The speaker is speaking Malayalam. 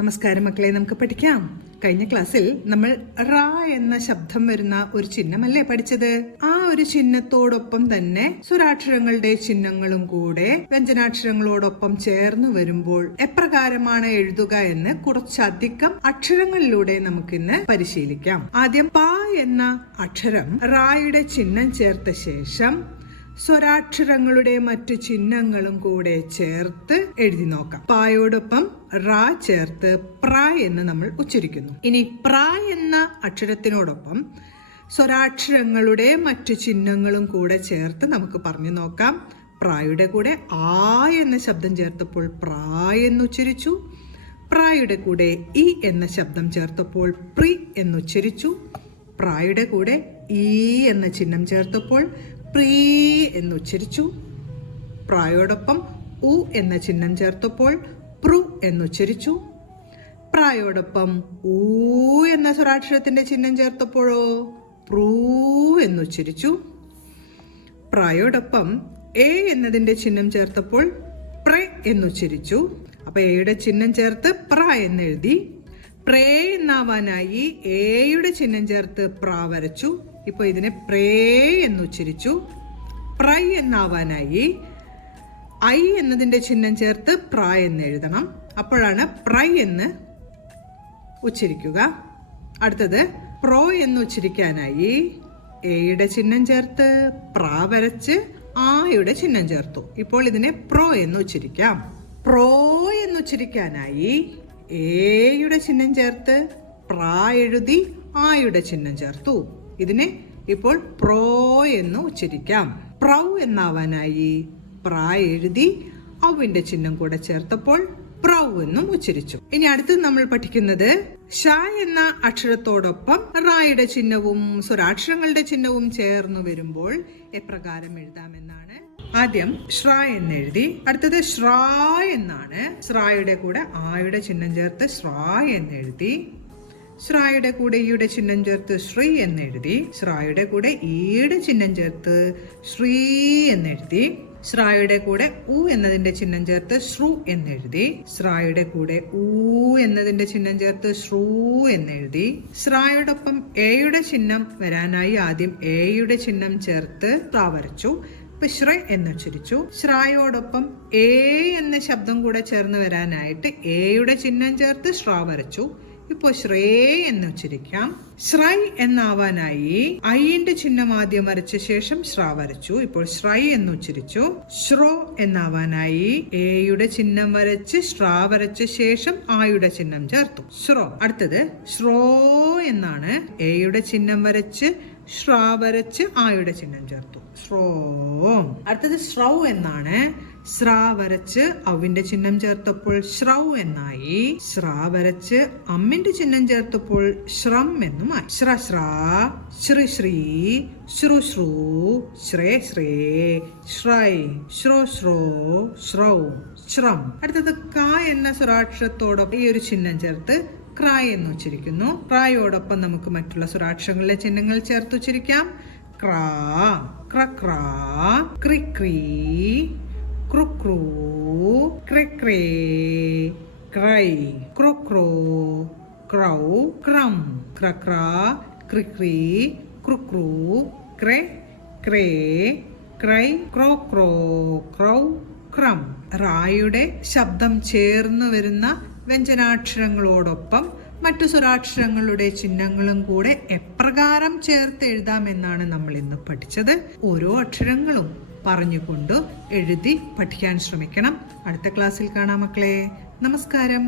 നമസ്കാരം മക്കളെ, നമുക്ക് പഠിക്കാം. കഴിഞ്ഞ ക്ലാസ്സിൽ നമ്മൾ റ എന്ന ശബ്ദം വരുന്ന ഒരു ചിഹ്നമല്ലേ പഠിച്ചത്? ആ ഒരു ചിഹ്നത്തോടൊപ്പം തന്നെ സ്വരാക്ഷരങ്ങളുടെ ചിഹ്നങ്ങളും കൂടെ വ്യഞ്ജനാക്ഷരങ്ങളോടൊപ്പം ചേർന്ന് വരുമ്പോൾ എപ്രകാരമാണ് എഴുതുക എന്ന് കുറച്ചധികം അക്ഷരങ്ങളിലൂടെ നമുക്കിന്ന് പരിശീലിക്കാം. ആദ്യം പ എന്ന അക്ഷരം റായുടെ ചിഹ്നം ചേർത്ത ശേഷം സ്വരാക്ഷരങ്ങളുടെ മറ്റു ചിഹ്നങ്ങളും കൂടെ ചേർത്ത് എഴുതി നോക്കാം. പായോടൊപ്പം റാ ചേർത്ത് പ്ര എന്ന് നമ്മൾ ഉച്ചരിക്കുന്നു. ഇനി പ്ര എന്ന അക്ഷരത്തിനോടൊപ്പം സ്വരാക്ഷരങ്ങളുടെ മറ്റു ചിഹ്നങ്ങളും കൂടെ ചേർത്ത് നമുക്ക് പറഞ്ഞു നോക്കാം. പ്രായുടെ കൂടെ ആ എന്ന ശബ്ദം ചേർത്തപ്പോൾ പ്രാ എന്ന് ഉച്ചരിച്ചു. പ്രായുടെ കൂടെ ഇ എന്ന ശബ്ദം ചേർത്തപ്പോൾ പ്രി എന്ന് ഉച്ചരിച്ചു. പ്രായുടെ കൂടെ ഈ എന്ന ചിഹ്നം ചേർത്തപ്പോൾ പ്രീ എന്ന് ഉച്ചരിച്ചു. പ്രായോടൊപ്പം ഉ എന്ന ചിഹ്നം ചേർത്തപ്പോൾ പ്രു എന്ന് ഉച്ചരിച്ചു. പ്രായോടൊപ്പം ഊ എന്ന സ്വരാക്ഷരത്തിന്റെ ചിഹ്നം ചേർത്തപ്പോഴോ പ്രൂ എന്ന് ഉച്ചരിച്ചു. പ്രായോടൊപ്പം എ എന്നതിന്റെ ചിഹ്നം ചേർത്തപ്പോൾ പ്രേ എന്ന് ഉച്ചരിച്ചു. അപ്പൊ എയുടെ ചിഹ്നം ചേർത്ത് പ്ര എന്നെഴുതി. പ്രേ എന്നാവാനായി എയുടെ ചിഹ്നം ചേർത്ത് പ്ര വരച്ചു. ഇപ്പൊ ഇതിനെ പ്രേ എന്ന് ഉച്ചരിച്ചു. പ്രൈ എന്നാവാനായി ഐ എന്നതിന്റെ ചിഹ്നം ചേർത്ത് പ്ര എന്ന് എഴുതണം. അപ്പോഴാണ് പ്രൈ എന്ന് ഉച്ചരിക്കുക. അടുത്തത് പ്രോ എന്ന് ഉച്ചരിക്കാനായി എയുടെ ചിഹ്നം ചേർത്ത് പ്ര വരച്ച് ആയുടെ ചിഹ്നം ചേർത്തു. ഇപ്പോൾ ഇതിനെ പ്രോ എന്ന് ഉച്ചരിക്കാം. പ്രോ എന്ന് ഉച്ചരിക്കാനായി എയുടെ ചിഹ്നം ചേർത്ത് പ്ര എഴുതി ആയുടെ ചിഹ്നം ചേർത്തു. ഇതിനെ ഇപ്പോൾ പ്രോ എന്ന് ഉച്ചരിക്കാം. പ്രൗ എന്നാവാനായി പ്ര എഴുതി ഔവിന്റെ ചിഹ്നം കൂടെ ചേർത്തപ്പോൾ പ്രൗ എന്നും ഉച്ചരിച്ചു. ഇനി അടുത്തത് നമ്മൾ പഠിക്കുന്നത് ഷ എന്ന അക്ഷരത്തോടൊപ്പം റായുടെ ചിഹ്നവും സ്വരാക്ഷരങ്ങളുടെ ചിഹ്നവും ചേർന്ന് വരുമ്പോൾ എപ്രകാരം എഴുതാമെന്നാണ്. ആദ്യം ശ്ര എന്നെഴുതി. അടുത്തത് ശ്രാ എന്നാണ്. ശ്രായുടെ കൂടെ ആയുടെ ചിഹ്നം ചേർത്ത് ശ്രാ എന്നെഴുതി. ശ്രായുടെ കൂടെ ഈയുടെ ചിഹ്നം ചേർത്ത് ശ്രീ എന്നെഴുതി. ശ്രായുടെ കൂടെ ഈയുടെ ചിഹ്നം ചേർത്ത് ശ്രീ എന്നെഴുതി. ശ്രായുടെ കൂടെ ഉ എന്നതിന്റെ ചിഹ്നം ചേർത്ത് ശ്രു എന്നെഴുതി. ശ്രായുടെ കൂടെ ഊ എന്നതിന്റെ ചിഹ്നം ചേർത്ത് ശ്രു എന്നെഴുതി. ശ്രായോടൊപ്പം എയുടെ ചിഹ്നം വരാനായി ആദ്യം എയുടെ ചിഹ്നം ചേർത്ത് ശ്ര വരച്ചു. ശ്ര എന്നുച്ചരിച്ചു. ശ്രായോടൊപ്പം എ എന്ന ശബ്ദം കൂടെ ചേർന്ന് വരാനായിട്ട് എയുടെ ചിഹ്നം ചേർത്ത് ശ്ര വരച്ചു. ഇപ്പോൾ ശ്രേ എന്ന് ഉച്ചരിക്കാം. ശ്രൈ എന്നാവാനായി ഐന്റെ ചിഹ്നം ആദ്യം വരച്ച ശേഷം ശ്ര വരച്ചു. ഇപ്പോൾ ശ്രൈ എന്ന് ഉച്ചരിച്ചു. ശ്രോ എന്നാവാനായി എയുടെ ചിഹ്നം വരച്ച് ശ്ര വരച്ച ശേഷം ആയുടെ ചിഹ്നം ചേർത്തു. ശ്രോ. അടുത്തത് ശ്രോ എന്നാണ്. എയുടെ ചിഹ്നം വരച്ച് ശ്ര വരച്ച് ആയുടെ ചിഹ്നം ചേർത്തു. ശ്രോ. അടുത്തത് ശ്രൗ എന്നാണ്. ശ്ര വരച്ച് ഔവിന്റെ ചിഹ്നം ചേർത്തപ്പോൾ ശ്രൗ എന്നായി. ശ്ര വരച്ച് അമ്മിന്റെ ചിഹ്നം ചേർത്തപ്പോൾ ശ്രം എന്നുമായി. ശ്ര ശ്രാ, ശ്രീ ശ്രീ, ശ്രു ശ്രു, ശ്രേ ശ്രേ, ശ്രൈ, ശ്രോ ശ്രോ, ശ്രൗ, ശ്രം. അടുത്തത് ക എന്ന സ്വരാക്ഷരത്തോടൊപ്പം ഈ ഒരു ചിഹ്നം ചേർത്ത് ക്ര എന്ന് ഉച്ചരിക്കുന്നു. ക്രായോടൊപ്പം നമുക്ക് മറ്റുള്ള സ്വരാക്ഷരങ്ങളിലെ ചിഹ്നങ്ങൾ ചേർത്ത് ഉച്ചരിക്കാം. ക്രാ, ക്ര ക്രാ, ക്രി ക്രീ, ക്രു ക്രൂ, ക്രെ ക്രേ, ക്രൈ, ക്രോ ക്രോ, ക്രൗ, ക്രം, ക്ര ക്രാ, ക്രി ക്രീ, ക്രു ക്രൂ, ക്രെ ക്രേ, ക്രൈ, ക്രോ ക്രോ, ക്രൗ, ക്രം. റായുടെ ശബ്ദം ചേർന്ന് വരുന്ന വ്യഞ്ജനാക്ഷരങ്ങളോടൊപ്പം മറ്റു സ്വരാക്ഷരങ്ങളുടെ ചിഹ്നങ്ങളും കൂടെ എപ്രകാരം ചേർത്ത് എഴുതാമെന്നാണ് നമ്മൾ ഇന്ന് പഠിച്ചത്. ഓരോ അക്ഷരങ്ങളും പറഞ്ഞുകൊണ്ട് എഴുതി പഠിക്കാൻ ശ്രമിക്കണം. അടുത്ത ക്ലാസ്സിൽ കാണാം മക്കളെ. നമസ്കാരം.